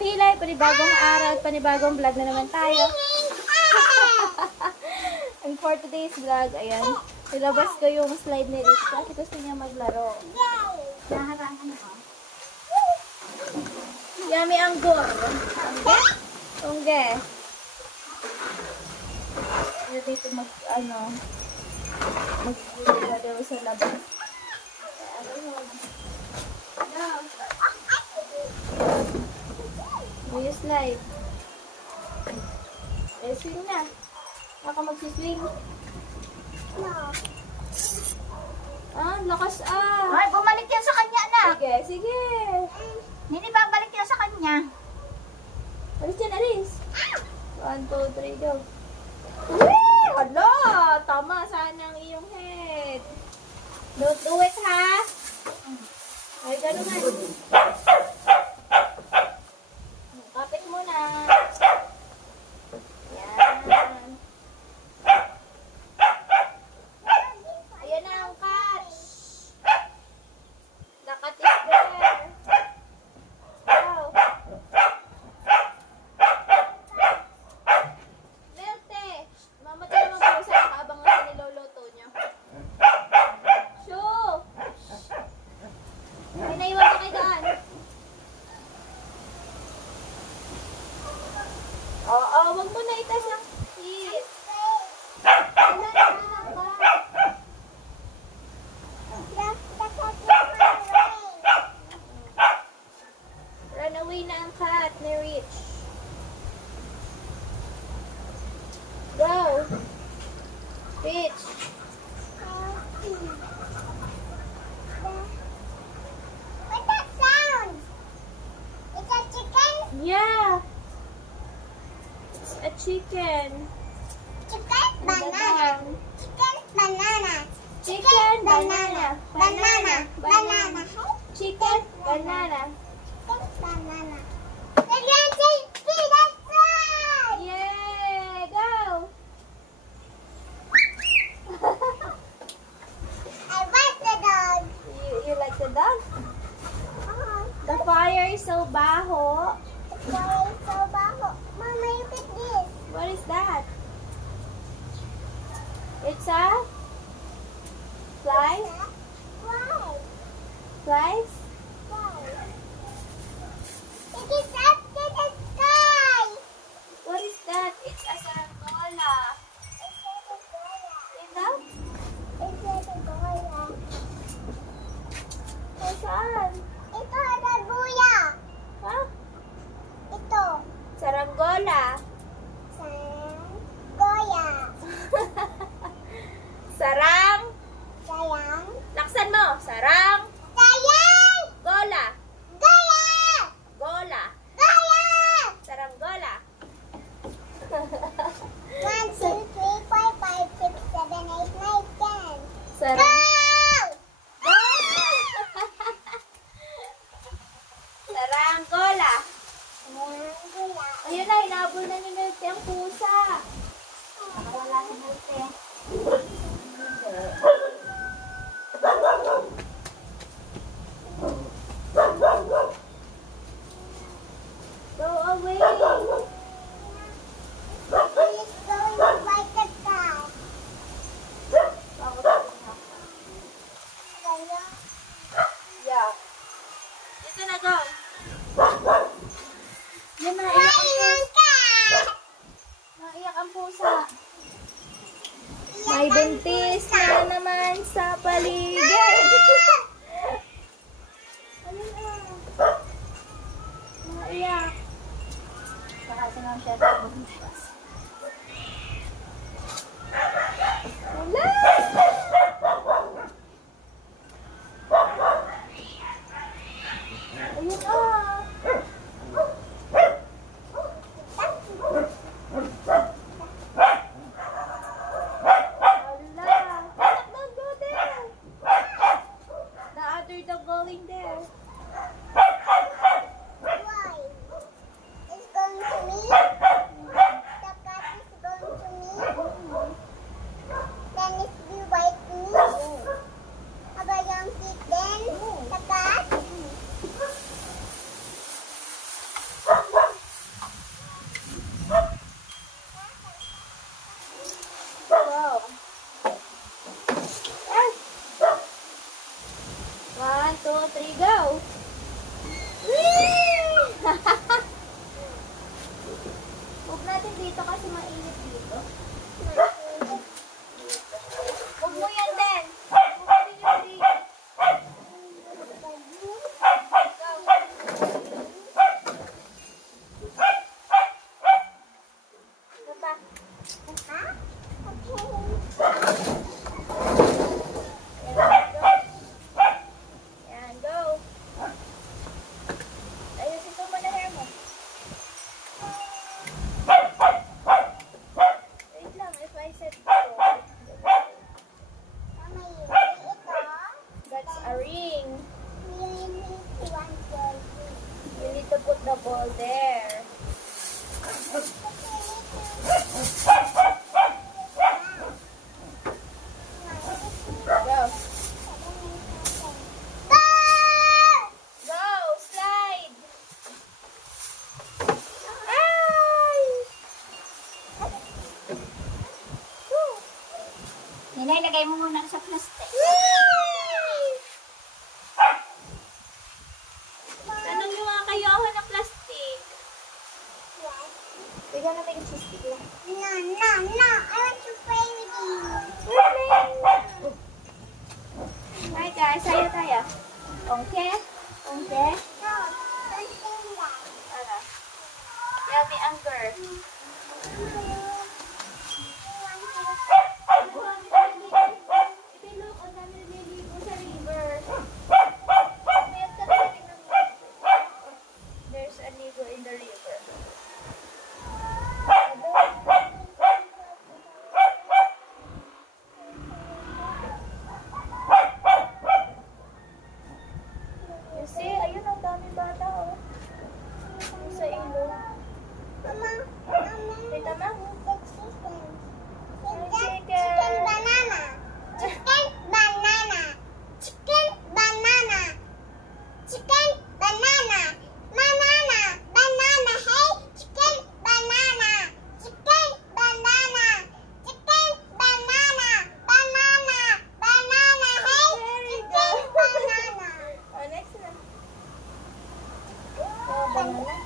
Pilay, panibagong araw at panibagong vlog na naman tayo. And for today's vlog, ayan, nilabas ko yung slide ni Rich kasi gusto niya maglaro. Naharangan ako. Yummy anggur. Angge? Ungge. Ayan dito mag-daw sa labas. May slide. Swing na. Baka magsiswing. No. Lakas Ay, bumalik yan sa kanya na. Sige, sige. Hindi babalik yan sa kanya. Alis yan, alis. 1, 2, 3, go. Woo! Hala! Tama saan ang iyong head. Don't do it, ha? Ay, gano'n nga. Kapit mo na. Yan. Ayan na ang catch. The cat is there. Wow. Melte, mamatay naman po sa habang sa niloloto niyo. Shoo! May naiwan na kayo daan. Oo, wag mo na itas ang hit. Run away na ang cat ni Rich. Go! Rich! What's that sound? It's a chicken? Yeah! It's a chicken. Chicken banana. Chicken banana. Chicken banana. Banana. Banana. Chicken banana. Chicken banana. We're going to see the sun. Yay! Go! I want the dog. You like the dog? The fire is so baho. Why is so baho? Mama, look at this. What is that? It's a fly? Why? Flies? Why? It is up to the sky. What is that? It's a sarangola. It's a gola. Is that? It's a gola. Saan? Ito ada buya. Ha? Ito. Saranggola. Goya. Sarang. Sayang. Laksan mo. Sarang. Sayang. Gola. Goya. Gola. Goya. Saranggola. 1, 2, 3, 4, 5, 6, 7, 8, 9, 10. Sarang. Go! Saranggola. Gola. Ayun na, hinabol na ni Melte ang pusa. Nakawala si Melte. Go away. He is going to bite the car. Kaya, Yeah. Dito na, go. Yan na, Ayun ka! naiyak ang pusa. May buntis na naman sa paligid. Ano na? Naiyak. Pakasa naman siya. Wala! Ayun ah. Wala. Don't go there. The other dog going there. Why? It's going to me? The to put the ball there. Go. Go, slide. Ay! Nina, ilagay mo muna sa plastic. Tanong yung mga kayawan na plastic. Bigyan natin yung cheese stick lang. No, no, no. I want to play with you. Hi guys, sayo tayo. Ongke? Ongke? No, don't say that. Ano? Yummy anger. Look, ang dami naliligo sa river. Mayroon ka na There's a ligo in the river. You see, ayun ang dami bata oh. Sa ilog. Mama, Mama. Kita ma? Chicken banana. Chicken banana. Chicken banana. Chicken banana. Banana. Banana. Hey, chicken banana. Chicken banana. Chicken banana. Banana. Banana. Hey, chicken banana. Oh, next na. Oh, banana.